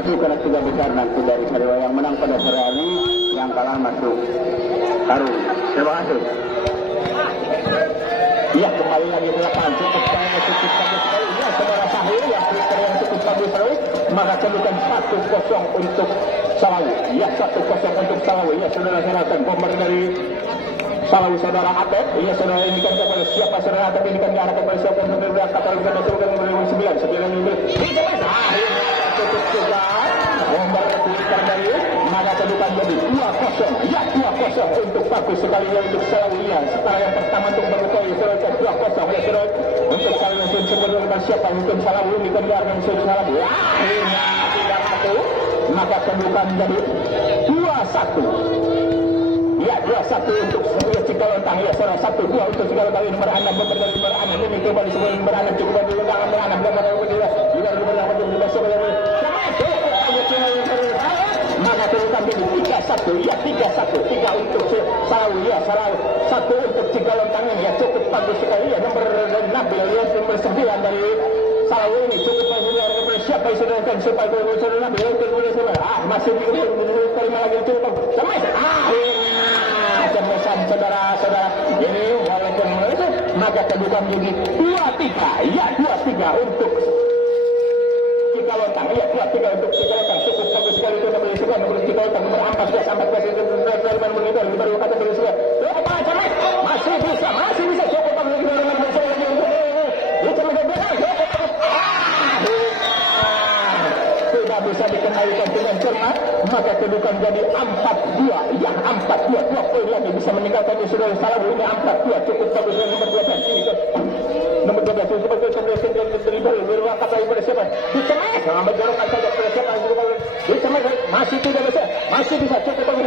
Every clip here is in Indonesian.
kasih karena sudah besar nanti dari kedua yang menang pada sore hari, yang kalah masuk karung. Terima kasih. Iya, kembali lagi ke lapangan cukup bagus sekali. Ya, saudara Sahir yang cukup bagus sekali. Maka kedudukan 1-0 untuk Salawu. Ya, 1-0 untuk Salawu. Ya, saudara-saudara, bomber dari Salawu saudara Atep. Iya, saudara ini kan kepada siapa saudara Atep ini kan diarahkan kepada siapa yang menerima kata kita masukkan nomor 9 ini. Itu mas. Akhirnya tutup juga. Bomber kedudukan dari maka kedudukan jadi 2-0. Ya, 2-0 untuk bagus sekali untuk Salawu. Ya, setelah yang pertama untuk mengetahui saudara 2-0 ya saudara. Untuk kalian sebelum siapa untuk Salawu ini kan diarahkan kepada Salawu. Akhirnya tidak masuk. Maka kedudukan jadi 2-1. Ya, 2-1 untuk sebuah Cigalontang. Ya, saudara 1-2 untuk Cigalontang. Nomor 6 nomor 6 ini kembali sebelum nomor 6 cukup bagi nomor 6 maka terukan jadi 3-1. Ya, 3-1. 3 untuk Salawu. Ya, Salawu 1 untuk Cigalontang ini. Ya, cukup bagus sekali. Ya, nomor Nabil. Ya, nomor 9 dari Salawu ini cukup bagus. Siapa yang sudah akan supaya saudara Nabil masih terima lagi cukup bagus. Cemesan saudara-saudara ini walaupun itu maka kedudukan jadi 2-3. Ya, 2-3 untuk Cigalontang. Ya, 2-3 untuk Cigalontang. Cukup bagus sekali itu nomor 9 nomor Cigalontang nomor 14 itu baru kata dari sudah. Masih bisa cukup bagus tidak bisa dikendalikan dengan cermat, maka kedudukan jadi 4-2. Ya, 4-2. 2 poin lagi bisa meninggalkan di saudara Salawu ini 4-2. Cukup bagus dengan nomor 12 ini kan. Nomor 12 itu sebagai kemudian terlibat berwakat lagi pada siapa? Dicemes. Sama jorokkan saja pada siapa? Dicemes. Masih tidak bisa. Masih bisa cukup bagus.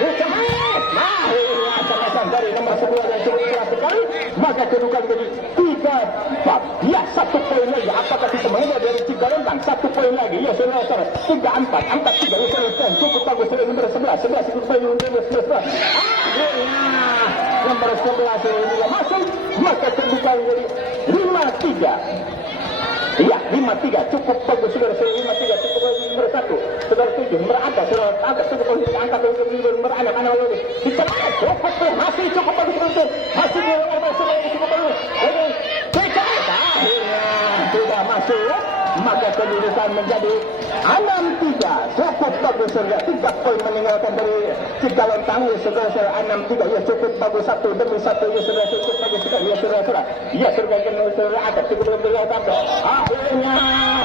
Dicemes. Nah, ini cemesan dari nomor 11 yang cukup keras sekali. Maka kedudukan jadi 3-4. Ya, 1 poin lagi. Apakah bisa mengejar dari Cigalontang? 1 poin lagi. Ya, saudara-saudara. 3-4. 4-3. Ya, saudara. Cukup bagus dari nomor 11. 11 cukup bagus nomor 11. Nomor 11 ini masuk. Maka kedudukan jadi 5-3. Iya, 5-3. Cukup bagus saudara. 5-3. Cukup bagus nomor 1. Saudara 7. Nomor atas. Saudara atas. Cukup bagus. Angkat nomor anak-anak lagi. Kita cukup. Masih cukup bagus. Masih nomor 11. Cukup bagus. Sudah masuk, maka kedudukan menjadi 6-3. Cukup bagus saja. 3 poin meninggalkan dari Cigalontang. Ya, saudara 6-3. Ya, cukup bagus 1 demi 1. Ya, saudara cukup bagus sekali. Ya, saudara. Ya, saudara ada cukup bagus. Akhirnya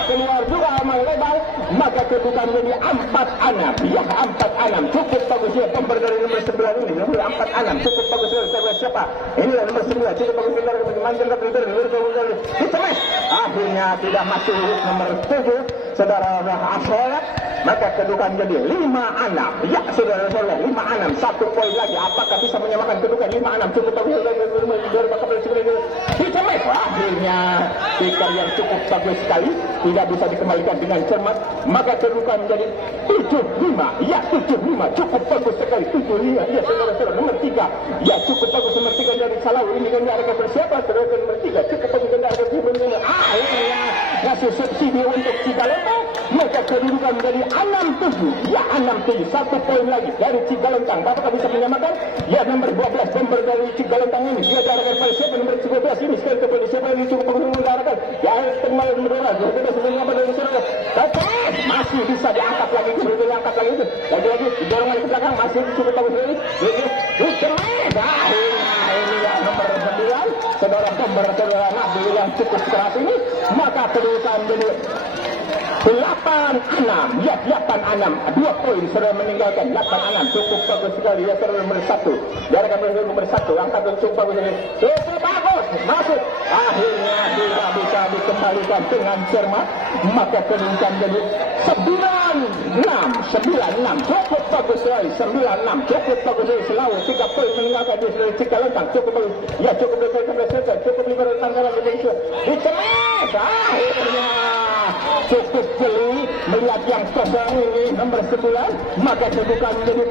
keluar juga melebar. Maka kedudukan menjadi 4-6. Ya, 4-6. Cukup bagus ya. Pember dari nomor 9 ini. Nomor 4-6. Cukup bagus ya. Siapa? Inilah nomor 9. Cukup bagus. Mantan akhirnya tidak masuk nomor 7 saudara Asol. Maka kedudukan jadi 5-6. Ya, saudara-saudara 5-6. 1 poin lagi. Apakah bisa menyamakan kedudukan 5-6? Cukup bagus. Akhirnya stiker yang cukup bagus sekali tidak bisa dikembalikan dengan cermat. Maka kedudukan menjadi 7-5. Ya, 7-5. Cukup bagus sekali. 7-5. Ya, saudara-saudara nomor 3. Ya, cukup bagus nomor 3 dari Salawu. Ini kan diarahkan bersiapa? Saudara nomor 3. Cukup bagus diarahkan bersiapa? Akhirnya ngasih subsidi untuk Cigalontang. Maka kedudukan menjadi 6-7. Ya, 6-7. 1 poin lagi dari Cigalontang. Apakah bisa menyamakan? Ya, nomor 12 bomber dari Cigalontang ini. Dia diarahkan pada siapa? Nomor 12 ini. Sekali kepada siapa ini cukup bagus diarahkan. Ya, kembali nomor 12. Sudah sebelumnya pada saudara. Tapi masih bisa diangkat lagi. Diangkat lagi itu. Lagi-lagi dorongan ke belakang masih cukup bagus lagi. Ini nomor 9. Saudara bomber saudara Nabil yang cukup keras ini. Maka kedudukan dulu 8-6. Ya, 8-6. 2 poin sudah meninggalkan. 8-6. Cukup bagus sekali. Ya, saudara nomor 1. Diarahkan nomor 1. Angkat cukup bagus sekali. Cukup bagus. Masuk. Akhirnya tidak bisa dikembalikan dengan cermat. Maka kedudukan jadi 9-6. 9-6. Cukup bagus sekali. 9-6. Cukup bagus sekali. Selalu 3 poin meninggalkan di Cigalontang. Cukup bagus. Ya, cukup bagus. Cukup liberal tanggalan Indonesia. Dicemes. Akhirnya cukup jeli melihat yang kosong ini nomor 9, maka kedudukan menjadi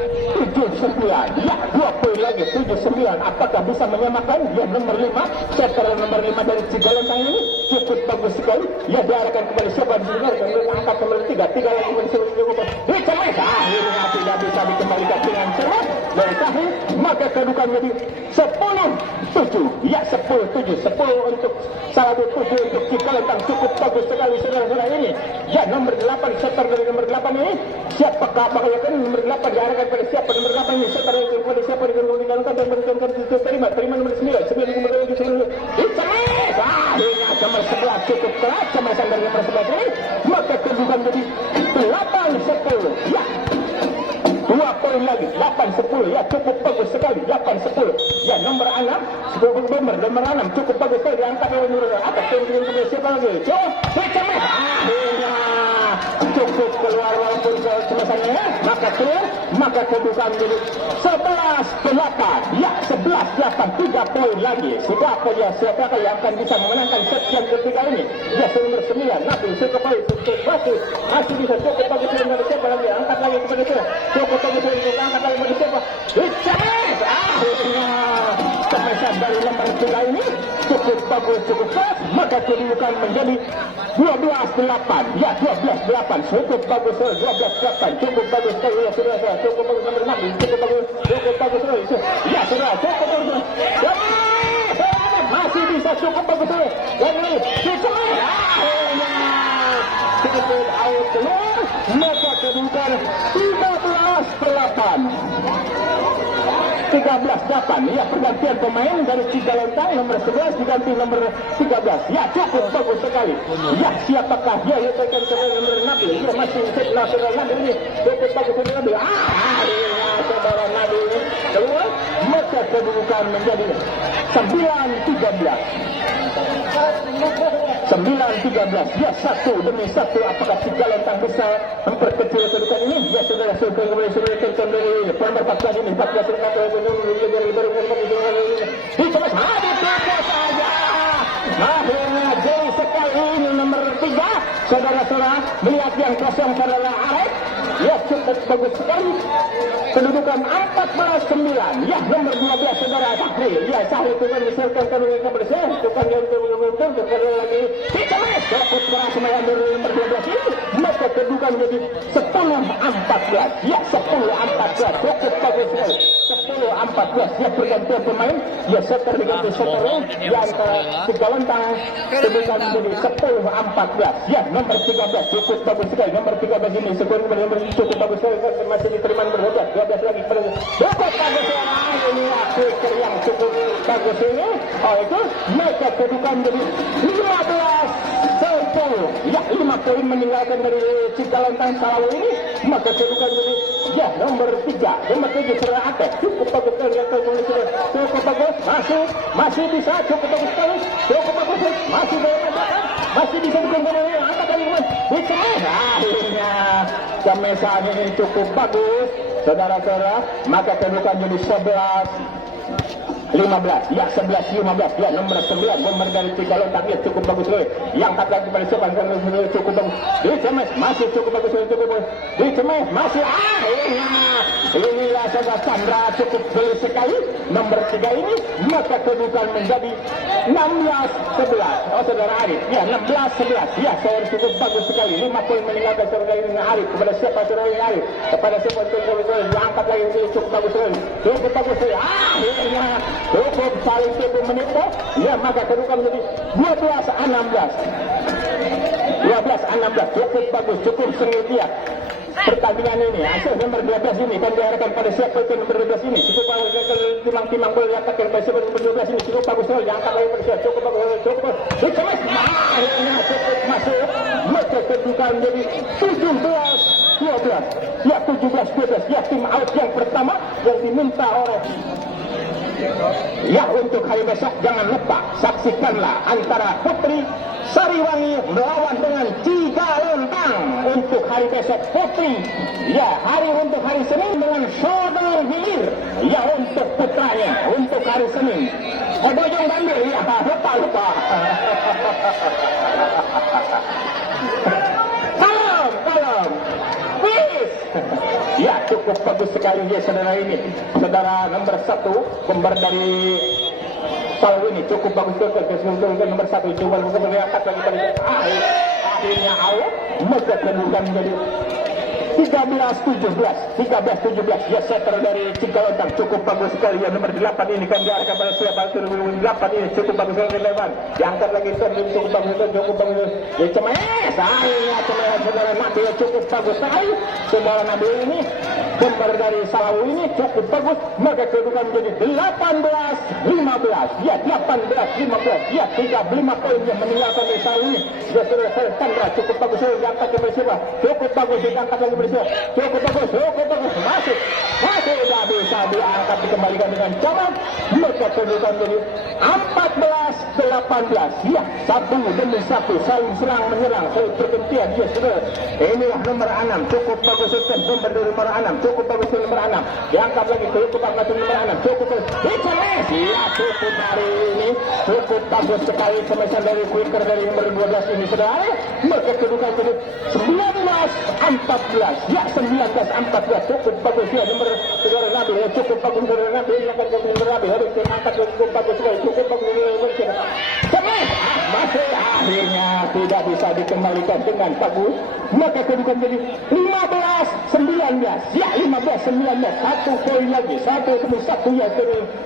7-9. Ya, 2 poin lagi 7-9. Apakah bisa menyamakan? Ya, nomor 5, setter nomor 5 dari Cigalontang ini cukup bagus sekali. Ya, diarahkan kembali siapa di sini? Kemudian angkat kembali 3 lagi mencoba akhirnya tidak bisa dikembalikan dengan cepat dari Tahir, maka kedudukan menjadi 10-7. Ya, 10-7 untuk salah 7 untuk Cigalontang cukup bagus sekali saudara-saudara ini. Ya, nomor 8 setter dari nomor 8 ini siapakah apakah nomor 8 diarahkan pada siapa nomor 8 ini setter kepada siapa dengan Cigalontang dan berikan terima nomor 9 nomor 9 akhirnya nomor 11 cukup keras kemasan dari nomor 11 ini, maka kedudukan menjadi 8-10. Ya, 2 poin lagi 8-10. Ya, cukup bagus sekali 8-10. Ya, nomor 6 nomor 6 cukup bagus sekali diangkat oleh nomor atas kemudian siapa lagi akhirnya cukup keluar walaupun kemasannya maka kedudukan menjadi 11-8. Ya, 11-8, 3 poin lagi. Siapa yang akan bisa memenangkan set yang ketiga ini? Ya, nomor 9 Nabil Sukabali masih bisa cukup bagus dengan siapa lagi? Angkat lagi kepada siapa? Cukup bagus untuk angkat lagi kepada siapa? Akhirnya kemasan dari nomor 3 ini cukup bagus cukup keras, maka kedudukan menjadi 12-8. Ya, 12-8 cukup bagus 12-8 cukup bagus sekali ya sudah cukup bagus nomor 6 cukup bagus ya sudah cukup bagus ya, masih bisa cukup bagus dan ini cukup out keluar, maka kedudukan 13-8. Ya, pergantian pemain dari Cigalontang nomor 11 diganti nomor 13. Ya, cukup bagus sekali. Ya, siapakah dia yang akan kepada nomor Nabil? Ya, masih sebelah saudara Nabil ini cukup bagus sekali Nabil. Saudara Nabil ini keluar, maka kedudukan menjadi 9-13. 9-13. Ya, 1 demi 1. Apakah Cigalontang bisa memperkecil kedudukan ini? Ya, saudara kembali saudara tonton dari nomor 14 ini 14 akhirnya jauh sekali ini nomor 3 saudara-saudara melihat yang kosong saudara Arif. Ya, cukup bagus sekali kedudukan 14-9. Ya, nomor 12 saudara Sahri. Ya, Sahri itu kan misalkan kepada saya itu kan yang kepada lagi cukup keras nomor 12 ini, maka kedudukan menjadi 10-14. Ya, 10-14 cukup bagus sekali 10-14. Ya, pergantian pemain. Ya, setter diganti setter ya antara Cigalontang kedudukan menjadi 10-14. Ya, nomor 13 cukup bagus sekali nomor 13 ini nomor cukup bagus sekali masih diterima nomor 12 lagi pada cukup bagus ini akhir yang cukup bagus ini itu maka kedudukan menjadi 15-10. Ya, 5 poin meninggalkan dari Cigalontang Salawu ini, maka kedudukan menjadi ya nomor 3 secara atas cukup bagus sekali cukup bagus masih bisa cukup bagus sekali cukup bagus masih bisa dikembangkan angkat lagi bisa akhirnya kemesan ini cukup bagus saudara-saudara, maka kedudukan jadi 11-15. Ya, 11-15. Ya, nomor 9 nomor dari Cigalontang. Ya, cukup bagus sekali. Yang kata kepada siapa cukup bagus. Dicemes masih cukup bagus cukup bagus. Dicemes masih akhirnya inilah saudara Chandra cukup beli sekali nomor 3 ini, maka kedudukan menjadi 16-11. Oh, saudara Arif. Ya, 16-11. Ya, saya cukup bagus sekali. 5 poin meninggalkan saudara ini Arif. Kepada siapa saudara ini Arif? Kepada siapa saudara diangkat lagi cukup bagus sekali. Cukup bagus sekali. Akhirnya cukup paling cukup menit. Ya, maka kedudukan menjadi 12-16. 12-16 cukup bagus, cukup sengit ya pertandingan ini. Hasil nomor 12 ini kan diarahkan pada siapa itu nomor 12 ini cukup bagus, timang-timang boleh diangkat pada siapa nomor 12 ini cukup bagus sekali diangkat lagi pada siapa cukup bagus akhirnya cukup masuk, maka kedudukan menjadi 17-12. Ya, 17-12. Ya, tim out yang pertama yang diminta oleh ya untuk hari besok. Jangan lupa saksikanlah antara Putri Sariwangi melawan dengan Cigalontang untuk hari besok Putri. Ya, untuk hari Senin dengan Sodor Hilir. Ya, untuk putranya untuk hari Senin Kodojong Gambir. Ya, lupa kalem cukup bagus sekali ya saudara ini. Saudara nomor 1 kembar dari Salawu ini cukup bagus ke nomor 1. Coba angkat lagi pada akhirnya out. Maka kedudukan menjadi 13-17 ya, setter dari Cigalontang cukup bagus sekali ya. Nomor 8 ini kan diarahkan pada siapa? Nomor 8 ini cukup bagus sekali lebar. Diangkat lagi cukup bagus ya, cemes akhirnya cemes saudara Nabi ya, cukup bagus sekali saudara Nabi ini. Kembar dari Salawu ini cukup bagus. Maka kedudukan menjadi 18-15 ya, 18-15 ya, 35 poin yang meninggalkan dari Salawu ini ya saudara. Sandra cukup bagus sekali diangkat ke siapa? Cukup bagus diangkat lagi cukup bagus masuk tidak bisa diangkat, dikembalikan dengan camat. Maka kedudukan jadi 14-18 ya, 1 demi 1 saling serang menyerang, saling bergantian ya saudara. Inilah nomor 6 cukup bagus sekali. Nomor dari nomor 6 cukup bagus nomor 6 diangkat lagi cukup bagus nomor 6 cukup bagus ya, cukup hari ini cukup bagus sekali pemesan dari quicker dari nomor 12 ini saudara. Maka kedudukan jadi 19-14 ya, 19-14 cukup bagus ya nomor saudara Nabi ya, cukup bagus saudara Nabi yang akan nomor Nabi harus diangkat cukup bagus sekali, cukup bagus masih akhirnya tidak bisa dikembalikan dengan bagus. Maka kedudukan jadi 15-19 ya, 15-19 1 poin lagi, 1 demi 1 ya,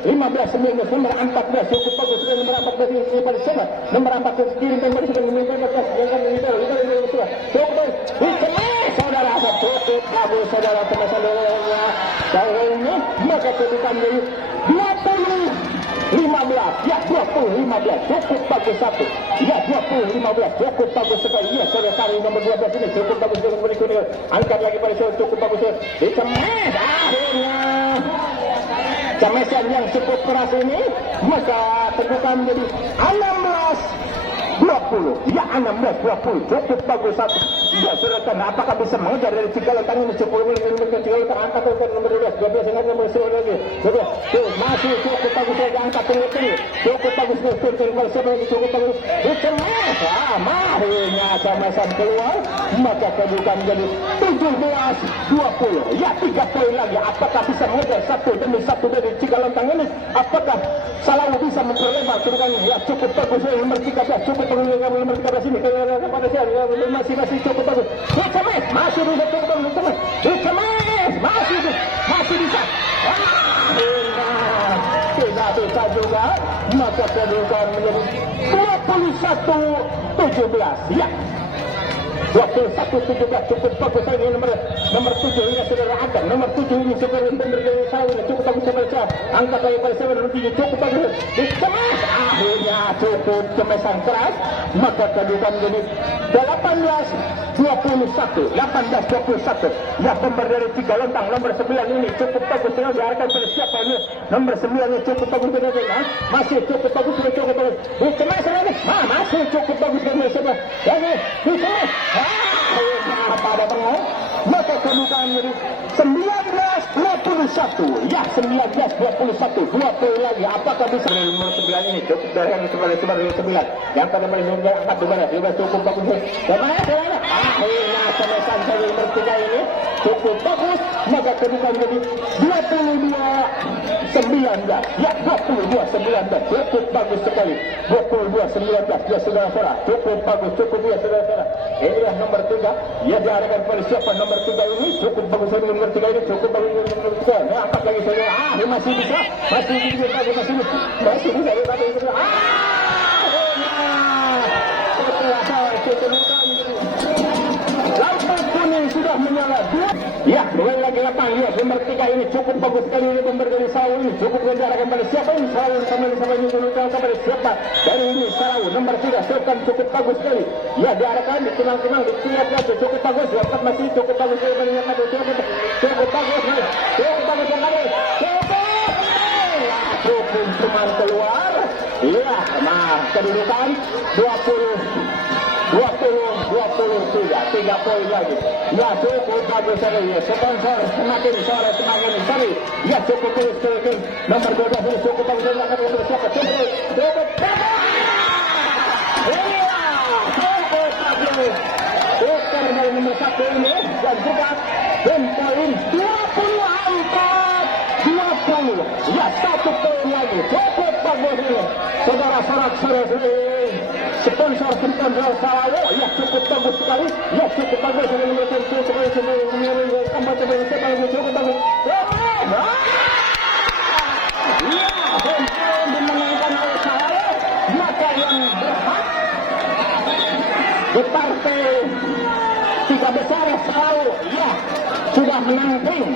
15-19 nomor 14 cukup bagus sekali. Nomor 14 ini pada siapa? Nomor 14 kirim kembali sudah nomor 14 yang kan ini cukup bagus saudara, cukup bagus saudara saudara saya ini. Maka kedudukan jadi 20-15 ya, 20-15 cukup bagus 1 ya, 20-15 cukup bagus sekali ya saudara. Kali nomor 12 ini cukup bagus sekali berikutnya, angkat lagi pada saudara cukup bagus dicemes akhirnya cemesan yang cukup keras ini. Maka kedudukan menjadi 16-20 ya, 16-20 cukup bagus 1 ya saudara. Apakah bisa mengejar dari Cigalontang ini? 10 Cigalontang angkat ke nomor 12 ingat nomor 10 lagi masih cukup bagus lagi, angkat tinggi cukup bagus cukup bagus dicemes akhirnya cemesan keluar. Maka kedudukan menjadi 17-20 ya, 3 poin lagi. Apakah bisa mengejar 1 demi 1 dari Cigalontang ini? Apakah Salawu bisa memperlebar kedudukannya ya, cukup bagus nomor 13 cukup bagus nomor 13 ini pada siapa masih cukup bagus dicemes masih bisa cukup bagus dicemes masih bisa tidak bisa juga. Maka kedudukan menjadi 21-17 ya, 21-17 cukup bagus ini. Nomor 7 ini saudara Adam, nomor 7 ini saudara pemberdayaan Salawu cukup bagus saudara. Angkat lagi pada saudara nomor 7 cukup bagus dicemes akhirnya cukup cemesan keras. Maka kedudukan menjadi 18-21 ya, pember dari Cigalontang nomor 9 ini cukup bagus dengan diarahkan pada siapa ini? Nomor 9 ini cukup bagus dengan masih cukup bagus dicemes ini masih cukup bagus dengan siapa ini dicemes pada tengah. Maka kedudukan menjadi 19-21 ya, 19-21 2 poin lagi. Apakah bisa nomor 9 ini cukup dari yang sebelah 9 yang pada menunjuk angkat di mana sudah cukup bagus kemana akhirnya cemesan dari nomor 3 ini cukup bagus. Maka kedudukan menjadi 22-19 ya, 22-19 cukup bagus sekali, 22-19 ya saudara-saudara, cukup bagus ya saudara-saudara. Inilah nomor 3 ya, diarahkan pada siapa? Nomor 3 ini cukup bagus nomor 3 ini cukup bagus nomor 3 ya, angkat lagi saudara masih bisa lampu kuning sudah menyala ya, mulai lagi lapang ya. Nomor 3 ini cukup bagus sekali ini, pember dari Salawu ini cukup diarahkan pada siapa ini? Salawu sama ini pada siapa dari ini? Salawu nomor 3 cukup bagus sekali ya, diarahkan dikenang-kenang dilihat cukup bagus ya, masih cukup bagus sekali cukup bagus cukup cuma keluar iya. Kedudukan 3 poin lagi ya, cukup bagus sekali ya. Sponsor semakin sore semakin seri ya, cukup bagus sekali. Nomor 12 ini cukup bagus sekali. Siapa cukup dari nomor 1 ini dan juga poin 20 angkat 20. Ya, satu poin lagi. Cukup bagus ini. Saudara sorak-sorai sponsor Salawo. Ya, cukup bagus sekali. Ya, cukup bagus ini memberikan cukup bagus cukup bagus. Ya, untuk dimenangkan oleh Salawo. Maka yang berhak di partai tiga besar Salawo, ya, sudah menang ring